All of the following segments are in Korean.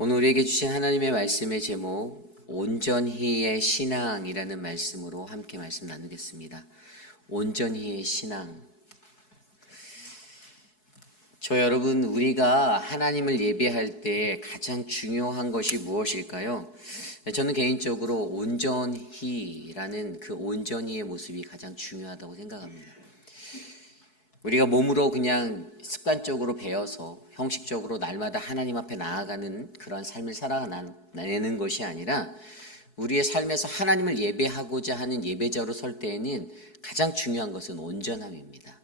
오늘 우리에게 주신 하나님의 말씀의 제목 온전히의 신앙이라는 말씀으로 함께 말씀 나누겠습니다. 온전히의 신앙. 여러분, 우리가 하나님을 예배할 때 가장 중요한 것이 무엇일까요? 저는 개인적으로 온전히라는 그 온전히의 모습이 가장 중요하다고 생각합니다. 우리가 몸으로 그냥 습관적으로 배워서 형식적으로 날마다 하나님 앞에 나아가는 그런 삶을 살아내는 것이 아니라 우리의 삶에서 하나님을 예배하고자 하는 예배자로 설 때에는 가장 중요한 것은 온전함입니다.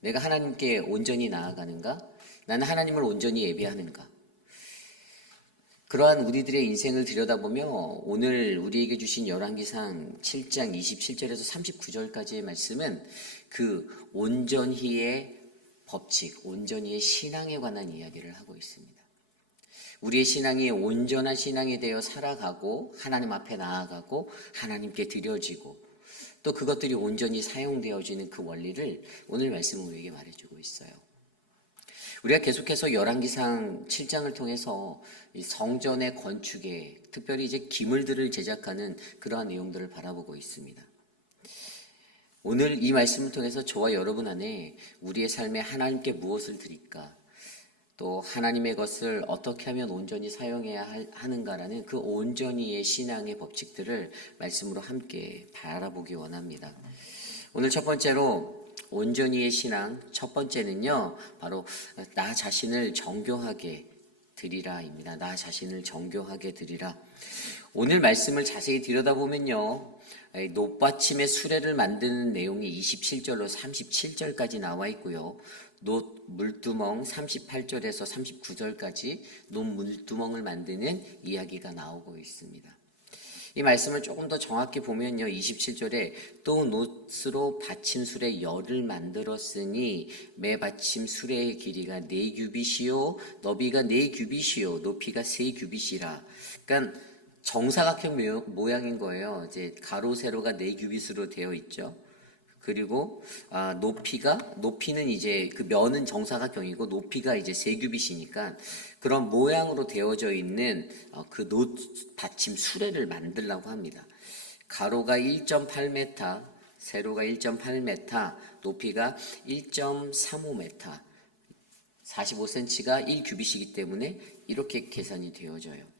내가 하나님께 온전히 나아가는가? 나는 하나님을 온전히 예배하는가? 그러한 우리들의 인생을 들여다보며 오늘 우리에게 주신 열왕기상 7장 27절에서 39절까지의 말씀은 그 온전히의 법칙, 온전히의 신앙에 관한 이야기를 하고 있습니다. 우리의 신앙이 온전한 신앙이 되어 살아가고 하나님 앞에 나아가고 하나님께 드려지고 또 그것들이 온전히 사용되어지는 그 원리를 오늘 말씀은 우리에게 말해주고 있어요. 우리가 계속해서 열왕기상 7장을 통해서 이 성전의 건축에 특별히 이제 기물들을 제작하는 그러한 내용들을 바라보고 있습니다. 오늘 이 말씀을 통해서 저와 여러분 안에 우리의 삶에 하나님께 무엇을 드릴까? 또 하나님의 것을 어떻게 하면 온전히 사용해야 하는가라는 그 온전히의 신앙의 법칙들을 말씀으로 함께 바라보기 원합니다. 오늘 첫 번째로 온전히의 신앙, 첫 번째는요, 바로 나 자신을 정결하게 드리라입니다. 나 자신을 정결하게 드리라. 오늘 말씀을 자세히 들여다보면요, 놋받침의 수레를 만드는 내용이 27절로 37절까지 나와 있고요. 놋 물두멍 38절에서 39절까지 놋 물두멍을 만드는 이야기가 나오고 있습니다. 이 말씀을 조금 더 정확히 보면요, 27절에 또 놋으로 받침술에 열을 만들었으니 매 받침술의 길이가 4규빗이요 너비가 4규빗이요 높이가 3규빗이라. 그러니까 정사각형 모양인 거예요. 이제 가로 세로가 4규빗으로 되어 있죠. 그리고 높이는 이제 그 면은 정사각형이고 높이가 이제 3규빗이니까 그런 모양으로 되어져 있는 그 놋 받침 수레를 만들라고 합니다. 가로가 1.8m, 세로가 1.8m, 높이가 1.35m, 45cm가 1규빗이기 때문에 이렇게 계산이 되어져요.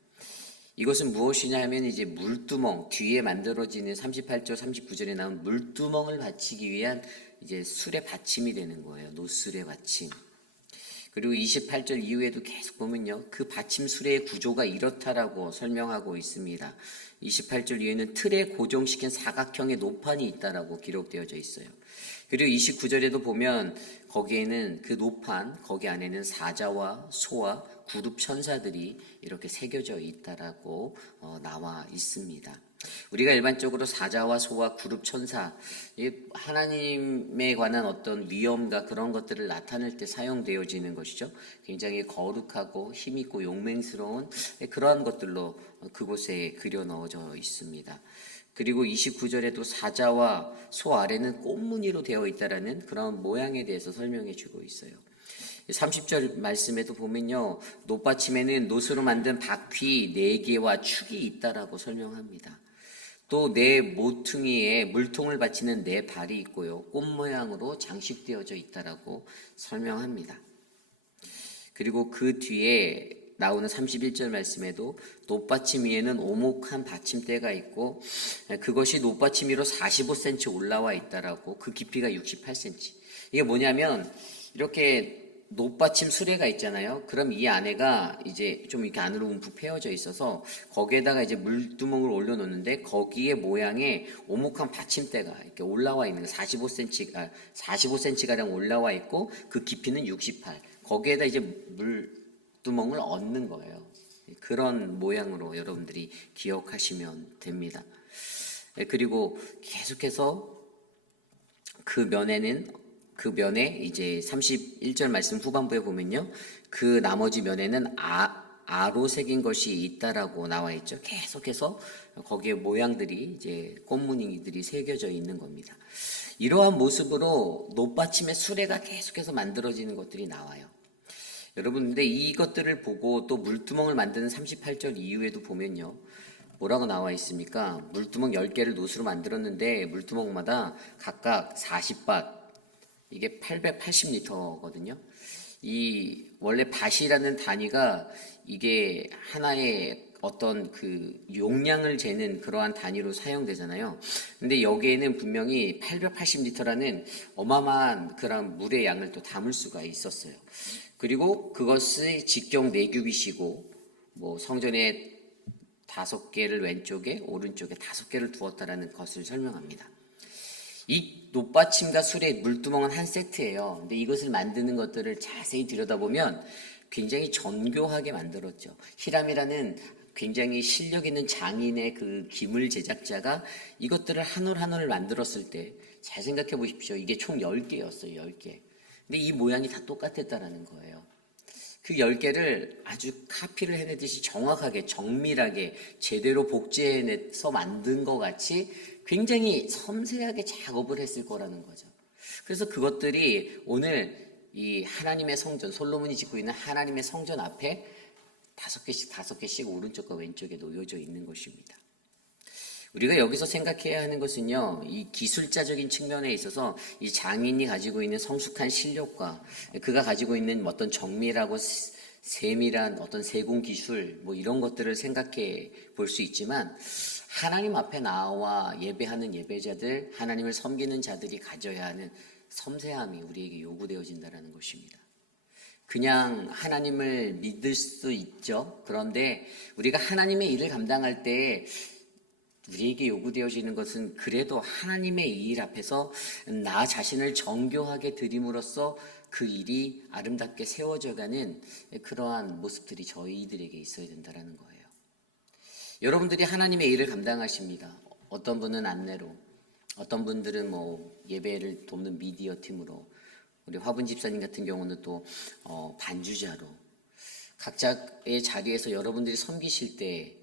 이것은 무엇이냐 하면 이제 물두멍, 뒤에 만들어지는 38절, 39절에 나온 물두멍을 받치기 위한 이제 술의 받침이 되는 거예요. 놋술의 받침. 그리고 28절 이후에도 계속 보면요, 그 받침 수레의 구조가 이렇다라고 설명하고 있습니다. 28절 이후에는 틀에 고정시킨 사각형의 노판이 있다라고 기록되어져 있어요. 그리고 29절에도 보면 거기에는 그 노판, 거기 안에는 사자와 소와 구룹 천사들이 이렇게 새겨져 있다라고 나와 있습니다. 우리가 일반적으로 사자와 소와 구룹 천사, 하나님에 관한 어떤 위엄과 그런 것들을 나타낼 때 사용되어지는 것이죠. 굉장히 거룩하고 힘있고 용맹스러운 그러한 것들로 그곳에 그려 넣어져 있습니다. 그리고 29절에도 사자와 소 아래는 꽃무늬로 되어 있다라는 그런 모양에 대해서 설명해 주고 있어요. 30절 말씀에도 보면요, 놋받침에는 놋으로 만든 바퀴 4개와 축이 있다라고 설명합니다. 또 네 모퉁이에 물통을 받치는 4발이 있고요, 꽃 모양으로 장식되어져 있다라고 설명합니다. 그리고 그 뒤에 나오는 31절 말씀에도 놋받침 위에는 오목한 받침대가 있고 그것이 놋받침 위로 45cm 올라와 있다라고, 그 깊이가 68cm. 이게 뭐냐면 이렇게 놋받침 수레가 있잖아요. 그럼 이 안에가 이제 좀 이렇게 안으로 움푹 패여져 있어서 거기에다가 이제 물두멍을 올려놓는데 거기에 모양의 오목한 받침대가 이렇게 올라와 있는 거, 45cm가량 올라와 있고 그 깊이는 68. 거기에다 이제 물두멍을 얹는 거예요. 그런 모양으로 여러분들이 기억하시면 됩니다. 그리고 계속해서 그 면에 이제 31절 말씀 후반부에 보면요, 그 나머지 면에는 아로 새긴 것이 있다라고 나와 있죠. 계속해서 거기에 모양들이 이제 꽃무늬들이 새겨져 있는 겁니다. 이러한 모습으로 놋받침의 수레가 계속해서 만들어지는 것들이 나와요. 여러분, 근데 이것들을 보고 또 물두멍을 만드는 38절 이후에도 보면요. 뭐라고 나와 있습니까? 물두멍 10개를 노수로 만들었는데 물두멍마다 각각 40밭, 이게 880리터거든요. 이 원래 밭이라는 단위가 이게 하나의 어떤 그 용량을 재는 그러한 단위로 사용되잖아요. 근데 여기에는 분명히 880리터라는 어마어마한 그런 물의 양을 또 담을 수가 있었어요. 그리고 그것의 직경 4규빗이고 뭐 성전에 5개를 왼쪽에 오른쪽에 5개를 두었다라는 것을 설명합니다. 이 놋받침과 수레 물두멍은 한 세트예요. 근데 이것을 만드는 것들을 자세히 들여다보면 굉장히 정교하게 만들었죠. 히람이라는 굉장히 실력 있는 장인의 그 기물 제작자가 이것들을 한 올 한 올을 만들었을 때 잘 생각해 보십시오. 이게 총 10개였어요. 10개. 근데 이 모양이 다 똑같았다라는 거예요. 그 10개를 아주 카피를 해내듯이 정확하게 정밀하게 제대로 복제해내서 만든 것 같이 굉장히 섬세하게 작업을 했을 거라는 거죠. 그래서 그것들이 오늘 이 하나님의 성전, 솔로몬이 짓고 있는 하나님의 성전 앞에 5개씩 오른쪽과 왼쪽에 놓여져 있는 것입니다. 우리가 여기서 생각해야 하는 것은요, 이 기술자적인 측면에 있어서 이 장인이 가지고 있는 성숙한 실력과 그가 가지고 있는 어떤 정밀하고 세밀한 어떤 세공 기술, 뭐 이런 것들을 생각해 볼 수 있지만, 하나님 앞에 나와 예배하는 예배자들, 하나님을 섬기는 자들이 가져야 하는 섬세함이 우리에게 요구되어진다는 것입니다. 그냥 하나님을 믿을 수 있죠. 그런데 우리가 하나님의 일을 감당할 때 우리에게 요구되어지는 것은 그래도 하나님의 일 앞에서 나 자신을 정교하게 드림으로써 그 일이 아름답게 세워져가는 그러한 모습들이 저희들에게 있어야 된다는 거예요. 여러분들이 하나님의 일을 감당하십니다. 어떤 분은 안내로, 어떤 분들은 뭐 예배를 돕는 미디어 팀으로, 우리 화분 집사님 같은 경우는 또 반주자로 각자의 자리에서 여러분들이 섬기실 때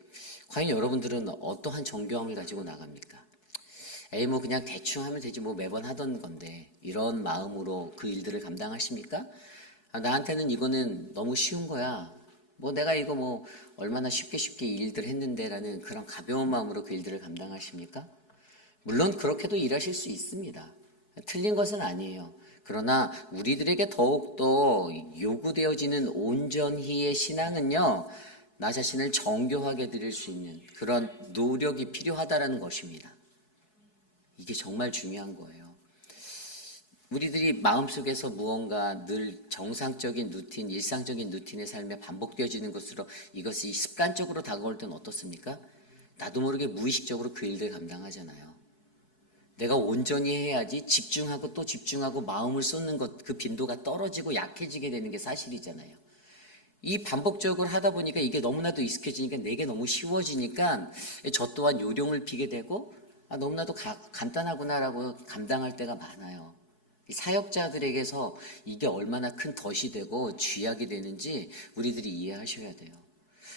과연 여러분들은 어떠한 정교함을 가지고 나갑니까? 에이 뭐 그냥 대충 하면 되지 뭐 매번 하던 건데 이런 마음으로 그 일들을 감당하십니까? 나한테는 이거는 너무 쉬운 거야. 뭐 내가 이거 뭐 얼마나 쉽게 일들 했는데라는 그런 가벼운 마음으로 그 일들을 감당하십니까? 물론 그렇게도 일하실 수 있습니다. 틀린 것은 아니에요. 그러나 우리들에게 더욱더 요구되어지는 온전히의 신앙은요, 나 자신을 정교하게 드릴 수 있는 그런 노력이 필요하다는 것입니다. 이게 정말 중요한 거예요. 우리들이 마음속에서 무언가 늘 정상적인 루틴, 일상적인 루틴의 삶에 반복되어지는 것으로 이것이 습관적으로 다가올 때는 어떻습니까? 나도 모르게 무의식적으로 그 일들 감당하잖아요. 내가 온전히 해야지 집중하고 또 집중하고 마음을 쏟는 것, 그 빈도가 떨어지고 약해지게 되는 게 사실이잖아요. 이 반복적으로 하다 보니까 이게 너무나도 익숙해지니까 내게 너무 쉬워지니까 저 또한 요령을 피게 되고 너무나도 간단하구나라고 감당할 때가 많아요. 사역자들에게서 이게 얼마나 큰 덫이 되고 쥐약이 되는지 우리들이 이해하셔야 돼요.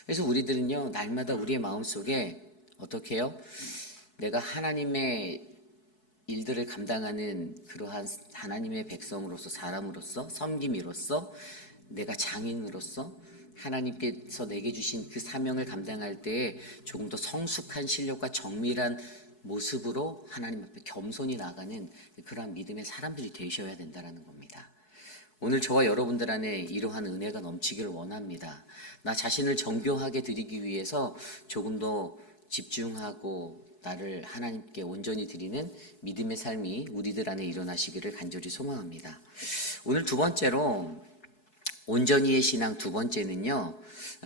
그래서 우리들은요, 날마다 우리의 마음속에 어떻게 해요? 내가 하나님의 일들을 감당하는 그러한 하나님의 백성으로서, 사람으로서, 섬김이로서, 내가 장인으로서 하나님께서 내게 주신 그 사명을 감당할 때에 조금 더 성숙한 실력과 정밀한 모습으로 하나님 앞에 겸손히 나가는 그러한 믿음의 사람들이 되셔야 된다는 겁니다. 오늘 저와 여러분들 안에 이러한 은혜가 넘치기를 원합니다. 나 자신을 정교하게 드리기 위해서 조금 더 집중하고 나를 하나님께 온전히 드리는 믿음의 삶이 우리들 안에 일어나시기를 간절히 소망합니다. 오늘 두 번째로 온전히의 신앙 두 번째는요,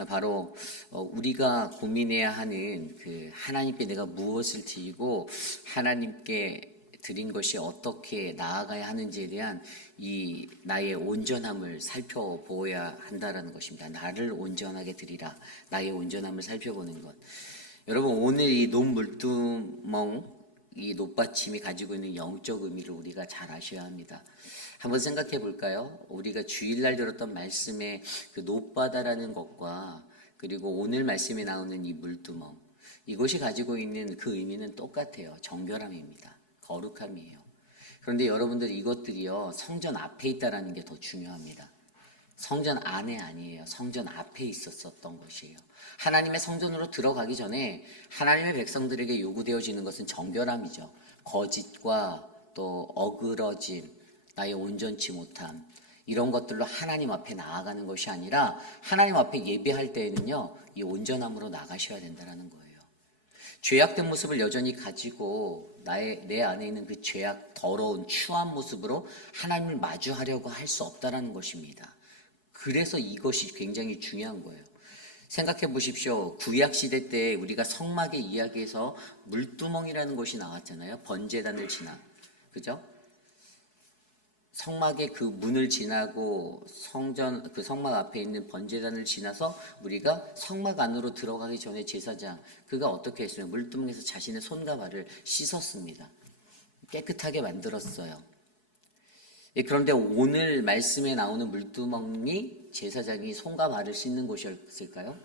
바로 우리가 고민해야 하는 그 하나님께 내가 무엇을 드리고 하나님께 드린 것이 어떻게 나아가야 하는지에 대한 이 나의 온전함을 살펴보아야 한다라는 것입니다. 나를 온전하게 드리라. 나의 온전함을 살펴보는 것. 여러분, 오늘 이 논물두멍, 이 놋받침이 가지고 있는 영적 의미를 우리가 잘 아셔야 합니다. 한번 생각해 볼까요? 우리가 주일날 들었던 말씀의 그 놋바다라는 것과 그리고 오늘 말씀에 나오는 이 물두멍, 이것이 가지고 있는 그 의미는 똑같아요. 정결함입니다. 거룩함이에요. 그런데 여러분들 이것들이요, 성전 앞에 있다라는 게 더 중요합니다. 성전 안에 아니에요. 성전 앞에 있었던 것이에요. 하나님의 성전으로 들어가기 전에 하나님의 백성들에게 요구되어지는 것은 정결함이죠. 거짓과 또 어그러짐, 나의 온전치 못함, 이런 것들로 하나님 앞에 나아가는 것이 아니라 하나님 앞에 예배할 때에는요, 이 온전함으로 나가셔야 된다는 거예요. 죄악된 모습을 여전히 가지고 내 안에 있는 그 죄악, 더러운 추한 모습으로 하나님을 마주하려고 할 수 없다는 것입니다. 그래서 이것이 굉장히 중요한 거예요. 생각해 보십시오. 구약 시대 때 우리가 성막의 이야기에서 물두멍이라는 것이 나왔잖아요. 번제단을 지나, 그죠? 성막의 그 문을 지나고 그 성막 앞에 있는 번제단을 지나서 우리가 성막 안으로 들어가기 전에 제사장 그가 어떻게 했어요? 물두멍에서 자신의 손과 발을 씻었습니다. 깨끗하게 만들었어요. 그런데 오늘 말씀에 나오는 물두멍이 제사장이 손과 발을 씻는 곳이었을까요?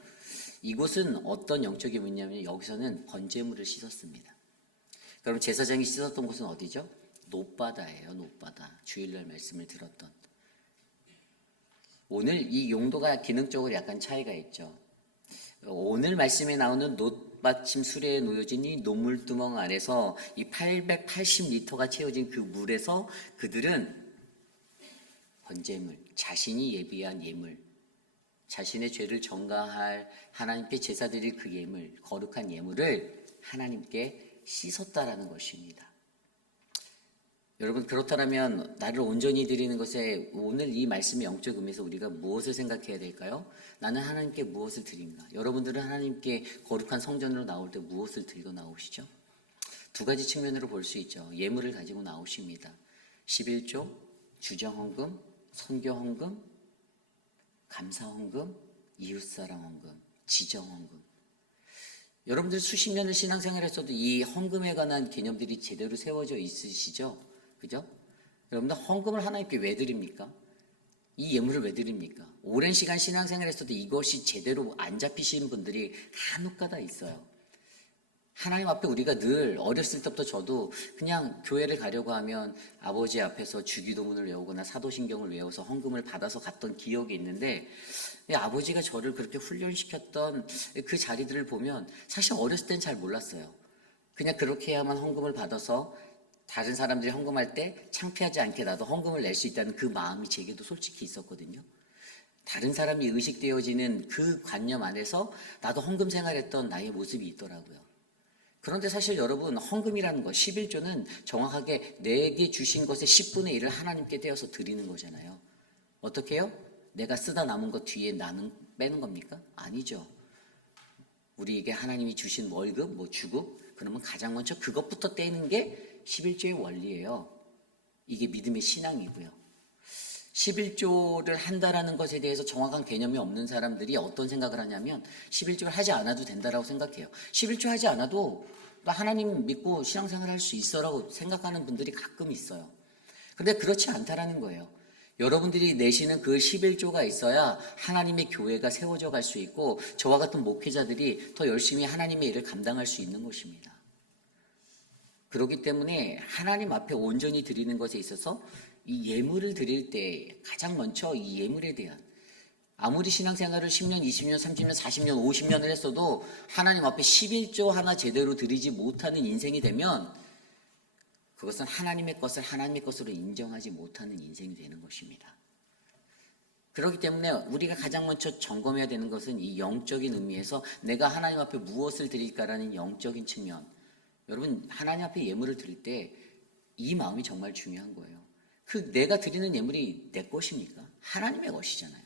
이곳은 어떤 영적인 의미냐면 여기서는 번제물을 씻었습니다. 그럼 제사장이 씻었던 곳은 어디죠? 놋바다예요. 놋바다. 주일날 말씀을 들었던. 오늘 이 용도가 기능적으로 약간 차이가 있죠. 오늘 말씀에 나오는 놋받침 수레에 놓여진 이 노물두멍 안에서 이 880리터가 채워진 그 물에서 그들은 번제물, 자신이 예비한 예물, 자신의 죄를 전가할 하나님께 제사 드릴 그 예물, 거룩한 예물을 하나님께 씻었다라는 것입니다. 여러분, 그렇다면 나를 온전히 드리는 것에 오늘 이 말씀의 영적 의미에서 우리가 무엇을 생각해야 될까요? 나는 하나님께 무엇을 드린가? 여러분들은 하나님께 거룩한 성전으로 나올 때 무엇을 들고 나오시죠? 두 가지 측면으로 볼 수 있죠. 예물을 가지고 나오십니다. 11조, 주정헌금, 선교헌금, 감사헌금, 이웃사랑헌금, 지정헌금. 여러분들 수십 년을 신앙생활했어도 이 헌금에 관한 개념들이 제대로 세워져 있으시죠? 그죠? 여러분들 헌금을 하나님께 왜 드립니까? 이 예물을 왜 드립니까? 오랜 시간 신앙생활했어도 이것이 제대로 안 잡히신 분들이 간혹가다 있어요. 하나님 앞에 우리가 늘 어렸을 때부터 저도 그냥 교회를 가려고 하면 아버지 앞에서 주기도문을 외우거나 사도신경을 외워서 헌금을 받아서 갔던 기억이 있는데 아버지가 저를 그렇게 훈련시켰던 그 자리들을 보면 사실 어렸을 땐 잘 몰랐어요. 그냥 그렇게 해야만 헌금을 받아서 다른 사람들이 헌금할 때 창피하지 않게 나도 헌금을 낼 수 있다는 그 마음이 제게도 솔직히 있었거든요. 다른 사람이 의식되어지는 그 관념 안에서 나도 헌금 생활했던 나의 모습이 있더라고요. 그런데 사실 여러분, 헌금이라는 것, 11조는 정확하게 내게 주신 것의 10분의 1을 하나님께 떼어서 드리는 거잖아요. 어떻게 해요? 내가 쓰다 남은 것 뒤에 나는 빼는 겁니까? 아니죠. 우리에게 하나님이 주신 월급, 주급, 그러면 가장 먼저 그것부터 떼는 게 11조의 원리예요. 이게 믿음의 신앙이고요. 11조를 한다라는 것에 대해서 정확한 개념이 없는 사람들이 어떤 생각을 하냐면 11조를 하지 않아도 된다라고 생각해요. 11조 하지 않아도 나 하나님 믿고 신앙생활 할 수 있어라고 생각하는 분들이 가끔 있어요. 그런데 그렇지 않다라는 거예요. 여러분들이 내시는 그 11조가 있어야 하나님의 교회가 세워져 갈 수 있고 저와 같은 목회자들이 더 열심히 하나님의 일을 감당할 수 있는 것입니다. 그렇기 때문에 하나님 앞에 온전히 드리는 것에 있어서 이 예물을 드릴 때 가장 먼저 이 예물에 대한 아무리 신앙생활을 10년, 20년, 30년, 40년, 50년을 했어도 하나님 앞에 11조 하나 제대로 드리지 못하는 인생이 되면 그것은 하나님의 것을 하나님의 것으로 인정하지 못하는 인생이 되는 것입니다. 그렇기 때문에 우리가 가장 먼저 점검해야 되는 것은 이 영적인 의미에서 내가 하나님 앞에 무엇을 드릴까라는 영적인 측면. 여러분, 하나님 앞에 예물을 드릴 때 이 마음이 정말 중요한 거예요. 그 내가 드리는 예물이 내 것입니까? 하나님의 것이잖아요.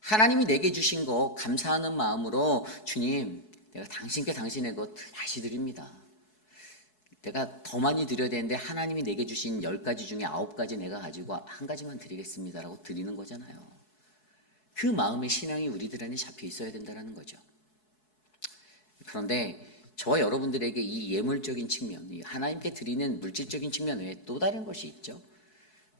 하나님이 내게 주신 거 감사하는 마음으로 주님, 내가 당신께 당신의 것 다시 드립니다. 내가 더 많이 드려야 되는데 하나님이 내게 주신 10가지 중에 9가지 내가 가지고 한 가지만 드리겠습니다라고 드리는 거잖아요. 그 마음의 신앙이 우리들 안에 잡혀 있어야 된다는 거죠. 그런데 저와 여러분들에게 이 예물적인 측면, 하나님께 드리는 물질적인 측면 외에 또 다른 것이 있죠.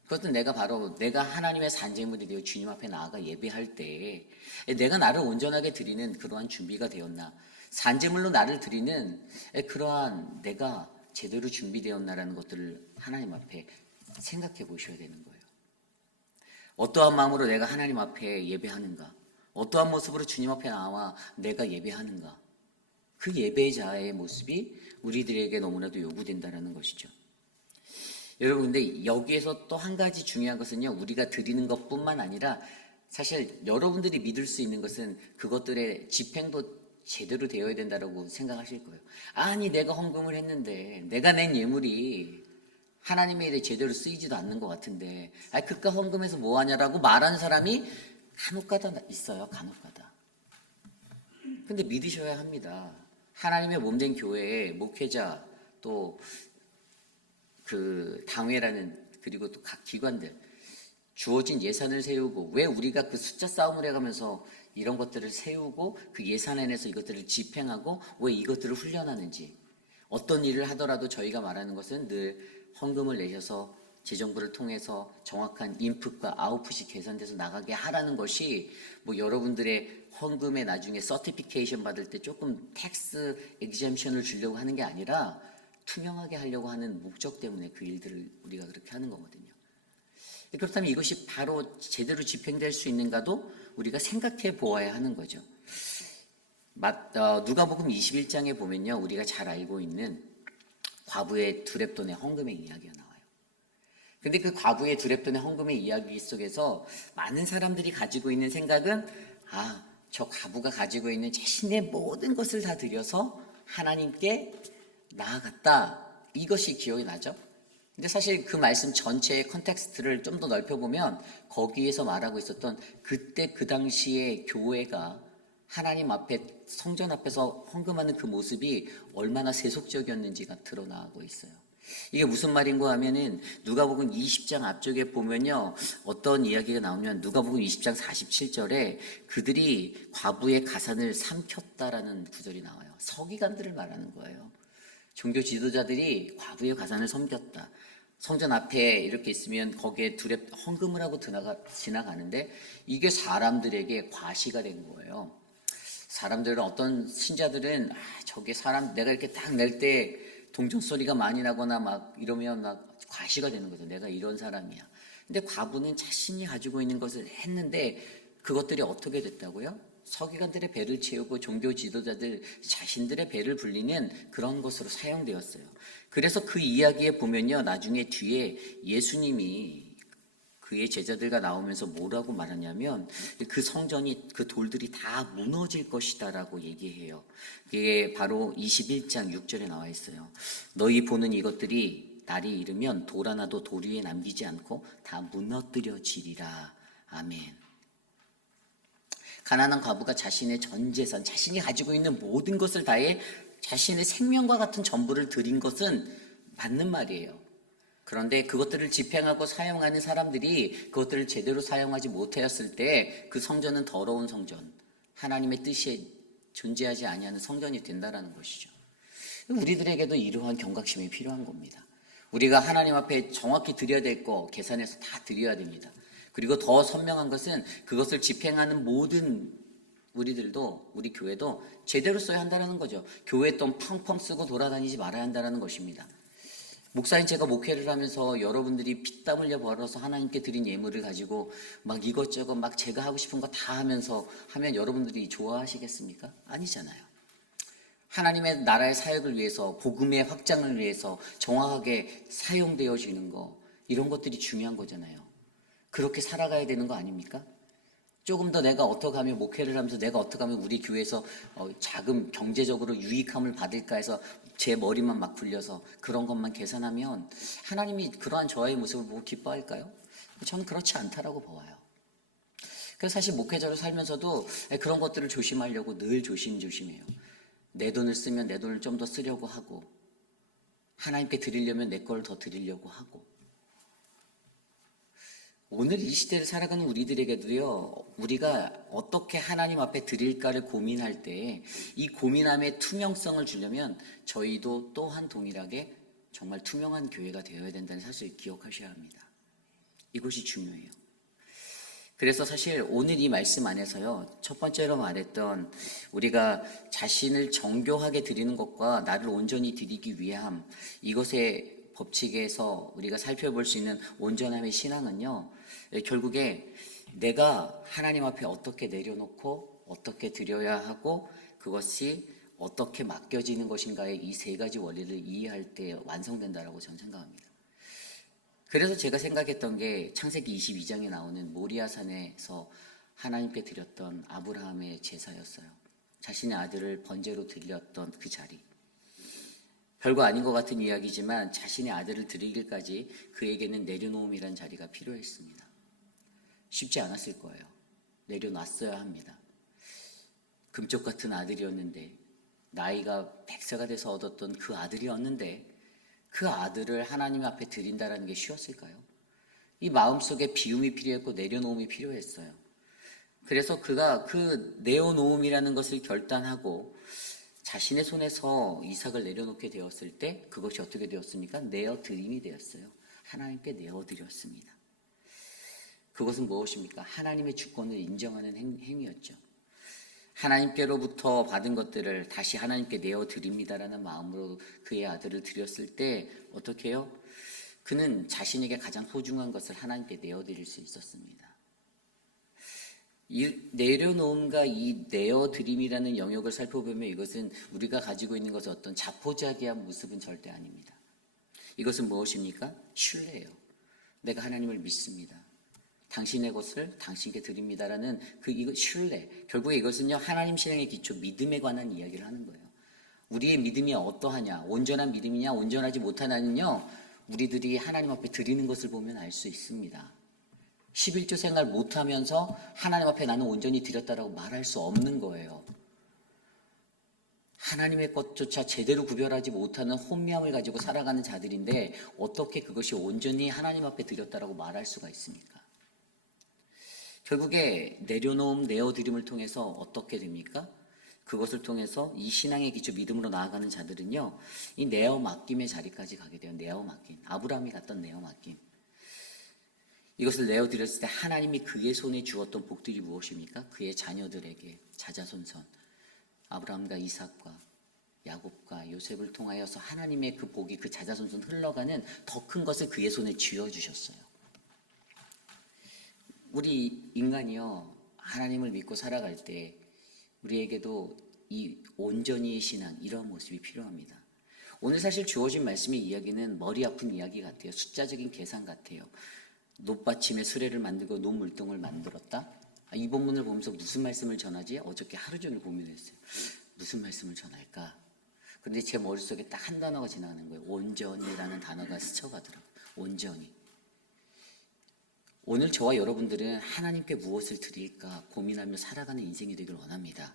그것은 내가 하나님의 산재물이 되어 주님 앞에 나아가 예배할 때 내가 나를 온전하게 드리는 그러한 준비가 되었나, 산재물로 나를 드리는 그러한 내가 제대로 준비되었나라는 것들을 하나님 앞에 생각해 보셔야 되는 거예요. 어떠한 마음으로 내가 하나님 앞에 예배하는가? 어떠한 모습으로 주님 앞에 나와 내가 예배하는가? 그 예배자의 모습이 우리들에게 너무나도 요구된다는 것이죠. 여러분, 근데 여기에서 또 한 가지 중요한 것은요, 우리가 드리는 것뿐만 아니라 사실 여러분들이 믿을 수 있는 것은 그것들의 집행도 제대로 되어야 된다고 생각하실 거예요. 아니, 내가 헌금을 했는데 내가 낸 예물이 하나님에 대해 제대로 쓰이지도 않는 것 같은데, 그깟 헌금해서 뭐 하냐라고 말하는 사람이 간혹가다 있어요. 간혹가다. 근데 믿으셔야 합니다. 하나님의 몸된 교회에 목회자, 또 그 당회라는, 그리고 또 각 기관들 주어진 예산을 세우고, 왜 우리가 그 숫자 싸움을 해가면서 이런 것들을 세우고 그 예산 안에서 이것들을 집행하고 왜 이것들을 훈련하는지, 어떤 일을 하더라도 저희가 말하는 것은 늘 헌금을 내셔서 재정부를 통해서 정확한 인풋과 아웃풋이 계산돼서 나가게 하라는 것이, 뭐 여러분들의 헌금에 나중에 서티피케이션 받을 때 조금 텍스 엑젬션을 주려고 하는 게 아니라 투명하게 하려고 하는 목적 때문에 그 일들을 우리가 그렇게 하는 거거든요. 그렇다면 이것이 바로 제대로 집행될 수 있는가도 우리가 생각해 보아야 하는 거죠. 누가복음 21장에 보면요, 우리가 잘 알고 있는 과부의 두 렙돈의 헌금의 이야기가 나와요. 근데 그 과부의 두 렙돈의 헌금의 이야기 속에서 많은 사람들이 가지고 있는 생각은, 저 과부가 가지고 있는 자신의 모든 것을 다 드려서 하나님께 나아갔다, 이것이 기억이 나죠. 근데 사실 그 말씀 전체의 컨텍스트를 좀 더 넓혀보면 거기에서 말하고 있었던 그때 그 당시에 교회가 하나님 앞에, 성전 앞에서 헌금하는 그 모습이 얼마나 세속적이었는지가 드러나고 있어요. 이게 무슨 말인가 하면은 누가복음 20장 앞쪽에 보면요, 어떤 이야기가 나오면 누가복음 20장 47절에 그들이 과부의 가산을 삼켰다라는 구절이 나와요. 서기관들을 말하는 거예요. 종교 지도자들이 과부의 가산을 섬겼다. 성전 앞에 이렇게 있으면 거기에 두렙 헌금을 하고 지나가는데 이게 사람들에게 과시가 된 거예요. 사람들은, 어떤 신자들은 저게 사람, 내가 이렇게 딱 낼 때 동정 소리가 많이 나거나 막 이러면 막 과시가 되는 거죠. 내가 이런 사람이야. 근데 과부는 자신이 가지고 있는 것을 했는데 그것들이 어떻게 됐다고요? 서기관들의 배를 채우고 종교 지도자들 자신들의 배를 불리는 그런 것으로 사용되었어요. 그래서 그 이야기에 보면요, 나중에 뒤에 예수님이 그의 제자들과 나오면서 뭐라고 말하냐면, 그 성전이, 그 돌들이 다 무너질 것이다라고 얘기해요. 그게 바로 21장 6절에 나와 있어요. 너희 보는 이것들이 날이 이르면 돌 하나도 돌 위에 남기지 않고 다 무너뜨려지리라. 아멘. 가난한 과부가 자신의 전 재산, 자신이 가지고 있는 모든 것을 다해 자신의 생명과 같은 전부를 드린 것은 맞는 말이에요. 그런데 그것들을 집행하고 사용하는 사람들이 그것들을 제대로 사용하지 못하였을 때 그 성전은 더러운 성전, 하나님의 뜻이 존재하지 아니하는 성전이 된다라는 것이죠. 우리들에게도 이러한 경각심이 필요한 겁니다. 우리가 하나님 앞에 정확히 드려야 될 거 계산해서 다 드려야 됩니다. 그리고 더 선명한 것은 그것을 집행하는 모든 우리들도, 우리 교회도 제대로 써야 한다는 거죠. 교회 돈 펑펑 쓰고 돌아다니지 말아야 한다는 것입니다. 목사님, 제가 목회를 하면서 여러분들이 피땀 흘려 벌어서 하나님께 드린 예물을 가지고 막 이것저것 막 제가 하고 싶은 거 다 하면서 하면 여러분들이 좋아하시겠습니까? 아니잖아요. 하나님의 나라의 사역을 위해서, 복음의 확장을 위해서 정확하게 사용되어지는 거, 이런 것들이 중요한 거잖아요. 그렇게 살아가야 되는 거 아닙니까? 조금 더 내가 어떻게 하면, 목회를 하면서 내가 어떻게 하면 우리 교회에서 자금, 경제적으로 유익함을 받을까 해서 제 머리만 막 굴려서 그런 것만 계산하면 하나님이 그러한 저의 모습을 보고 기뻐할까요? 저는 그렇지 않다라고 봐요. 그래서 사실 목회자로 살면서도 그런 것들을 조심하려고 늘 조심해요. 내 돈을 쓰면 내 돈을 좀 더 쓰려고 하고, 하나님께 드리려면 내 걸 더 드리려고 하고. 오늘 이 시대를 살아가는 우리들에게도요, 우리가 어떻게 하나님 앞에 드릴까를 고민할 때 이 고민함에 투명성을 주려면 저희도 또한 동일하게 정말 투명한 교회가 되어야 된다는 사실을 기억하셔야 합니다. 이것이 중요해요. 그래서 사실 오늘 이 말씀 안에서요, 첫 번째로 말했던 우리가 자신을 정교하게 드리는 것과 나를 온전히 드리기 위함, 이것의 법칙에서 우리가 살펴볼 수 있는 온전함의 신앙은요, 결국에 내가 하나님 앞에 어떻게 내려놓고 어떻게 드려야 하고 그것이 어떻게 맡겨지는 것인가의 이 세 가지 원리를 이해할 때 완성된다라고 저는 생각합니다. 그래서 제가 생각했던 게 창세기 22장에 나오는 모리아산에서 하나님께 드렸던 아브라함의 제사였어요. 자신의 아들을 번제로 드렸던 그 자리. 별거 아닌 것 같은 이야기지만 자신의 아들을 드리기까지 그에게는 내려놓음이란 자리가 필요했습니다. 쉽지 않았을 거예요. 내려놨어야 합니다. 금쪽 같은 아들이었는데, 나이가 100세가 돼서 얻었던 그 아들이었는데 그 아들을 하나님 앞에 드린다는 게 쉬웠을까요? 이 마음속에 비움이 필요했고 내려놓음이 필요했어요. 그래서 그가 그 내어놓음이라는 것을 결단하고 자신의 손에서 이삭을 내려놓게 되었을 때 그것이 어떻게 되었습니까? 내어드림이 되었어요. 하나님께 내어드렸습니다. 그것은 무엇입니까? 하나님의 주권을 인정하는 행위였죠. 하나님께로부터 받은 것들을 다시 하나님께 내어드립니다라는 마음으로 그의 아들을 드렸을 때 어떻게 해요? 그는 자신에게 가장 소중한 것을 하나님께 내어드릴 수 있었습니다. 이 내려놓음과 이 내어드림이라는 영역을 살펴보면 이것은 우리가 가지고 있는 것은 어떤 자포자기한 모습은 절대 아닙니다. 이것은 무엇입니까? 신뢰예요. 내가 하나님을 믿습니다. 당신의 것을 당신께 드립니다라는 이거 신뢰. 결국에 이것은요, 하나님 신앙의 기초, 믿음에 관한 이야기를 하는 거예요. 우리의 믿음이 어떠하냐, 온전한 믿음이냐, 온전하지 못하냐는요, 우리들이 하나님 앞에 드리는 것을 보면 알 수 있습니다. 11조 생활 못하면서 하나님 앞에 나는 온전히 드렸다라고 말할 수 없는 거예요. 하나님의 것조차 제대로 구별하지 못하는 혼미함을 가지고 살아가는 자들인데 어떻게 그것이 온전히 하나님 앞에 드렸다라고 말할 수가 있습니까? 결국에 내려놓음, 내어드림을 통해서 어떻게 됩니까? 그것을 통해서 이 신앙의 기초 믿음으로 나아가는 자들은요, 이 내어 맡김의 자리까지 가게 돼요. 내어 맡김. 아브라함이 갔던 내어 맡김. 이것을 내어드렸을 때 하나님이 그의 손에 주었던 복들이 무엇입니까? 그의 자녀들에게 자자손손, 아브라함과 이삭과 야곱과 요셉을 통하여서 하나님의 그 복이 그 자자손손 흘러가는 더 큰 것을 그의 손에 쥐어주셨어요. 우리 인간이요, 하나님을 믿고 살아갈 때 우리에게도 이 온전히의 신앙, 이런 모습이 필요합니다. 오늘 사실 주어진 말씀의 이야기는 머리 아픈 이야기 같아요. 숫자적인 계산 같아요. 놋받침에 수레를 만들고 놋물동을 만들었다. 이 본문을 보면서 무슨 말씀을 전하지? 어저께 하루 종일 고민했어요. 무슨 말씀을 전할까? 근데 제 머릿속에 딱 한 단어가 지나가는 거예요. 온전히라는 단어가 스쳐가더라고요. 온전히. 오늘 저와 여러분들은 하나님께 무엇을 드릴까 고민하며 살아가는 인생이 되길 원합니다.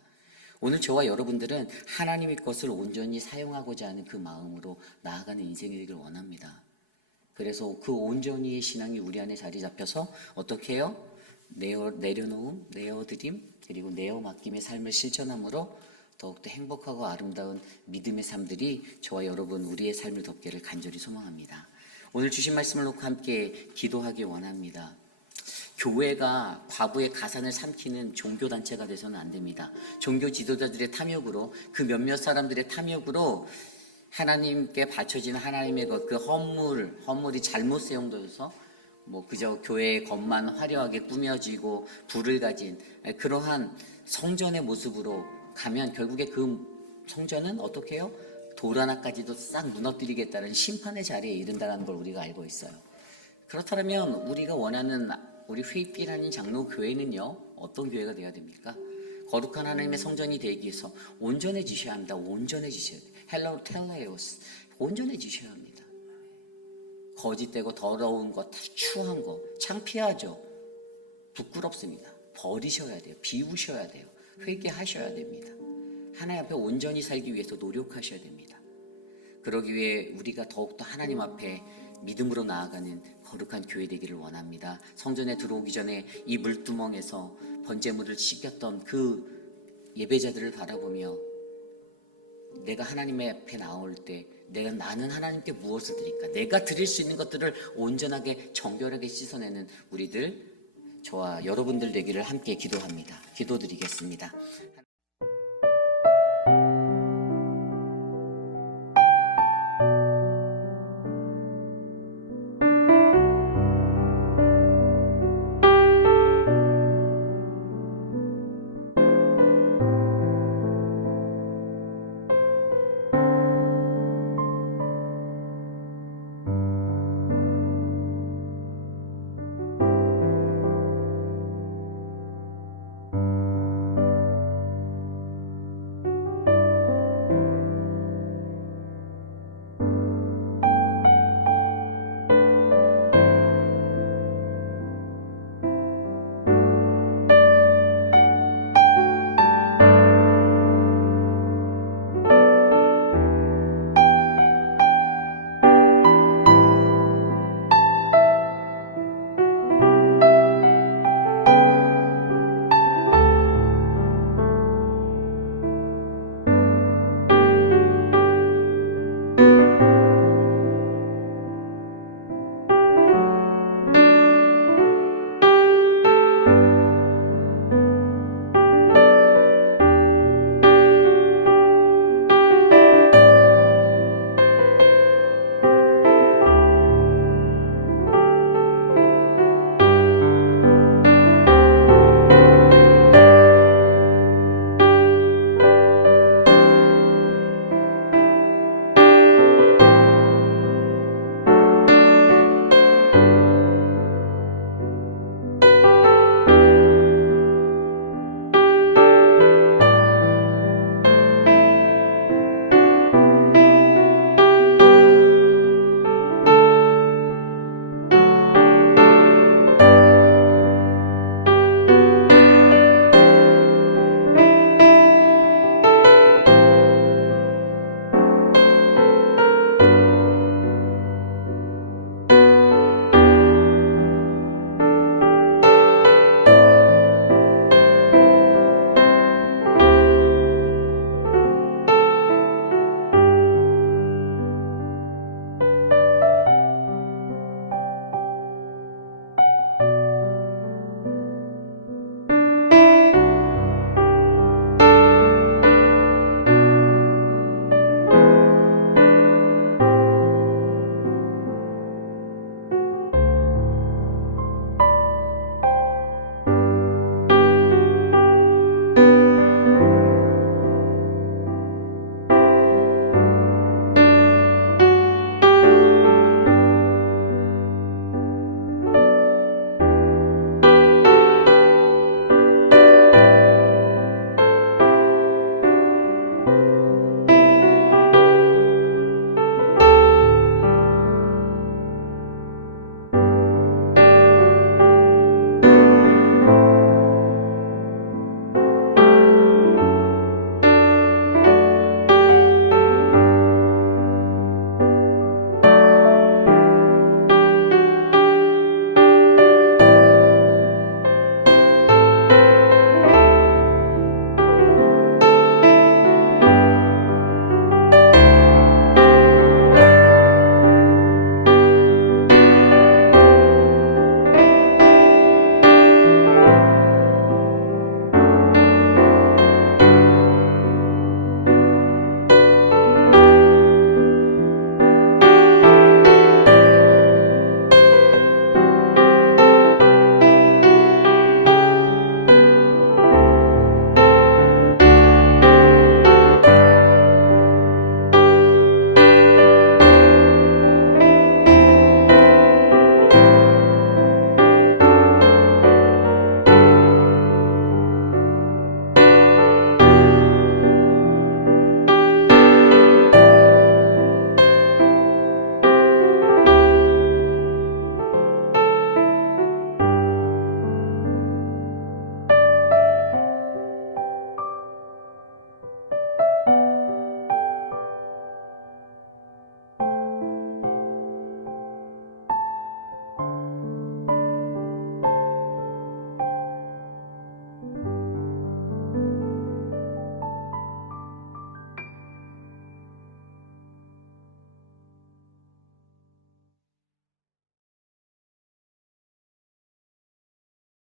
오늘 저와 여러분들은 하나님의 것을 온전히 사용하고자 하는 그 마음으로 나아가는 인생이 되길 원합니다. 그래서 그 온전히의 신앙이 우리 안에 자리 잡혀서 어떻게 해요? 내려놓음, 내어드림, 그리고 내어 맡김의 삶을 실천함으로 더욱더 행복하고 아름다운 믿음의 삶들이 저와 여러분 우리의 삶을 덮기를 간절히 소망합니다. 오늘 주신 말씀을 놓고 함께 기도하기 원합니다. 교회가 과부의 가산을 삼키는 종교단체가 돼서는 안 됩니다. 종교 지도자들의 탐욕으로, 그 몇몇 사람들의 탐욕으로 하나님께 바쳐진 하나님의 것, 그 헌물이 잘못 사용되어서 그저 교회의 것만 화려하게 꾸며지고 불을 가진 그러한 성전의 모습으로 가면 결국에 그 성전은 어떻게 해요? 돌 하나까지도 싹 무너뜨리겠다는 심판의 자리에 이른다는 걸 우리가 알고 있어요. 그렇다면 우리가 원하는 우리 휘빛하는 장로 교회는요, 어떤 교회가 되어야 됩니까? 거룩한 하나님의 성전이 되기 위해서 온전해지셔야 합니다. 온전해지셔야 돼요. 텔레오스, 온전해지셔야 합니다. 거짓되고 더러운 것, 추한 것, 창피하죠. 부끄럽습니다. 버리셔야 돼요. 비우셔야 돼요. 회개하셔야 됩니다. 하나님 앞에 온전히 살기 위해서 노력하셔야 됩니다. 그러기 위해 우리가 더욱더 하나님 앞에 믿음으로 나아가는 거룩한 교회 되기를 원합니다. 성전에 들어오기 전에 이 물두멍에서 번제물을 씻겼던 그 예배자들을 바라보며 내가 하나님 앞에 나올 때 나는 하나님께 무엇을 드릴까? 내가 드릴 수 있는 것들을 온전하게 정결하게 씻어내는 우리들, 저와 여러분들 되기를 함께 기도합니다. 기도드리겠습니다.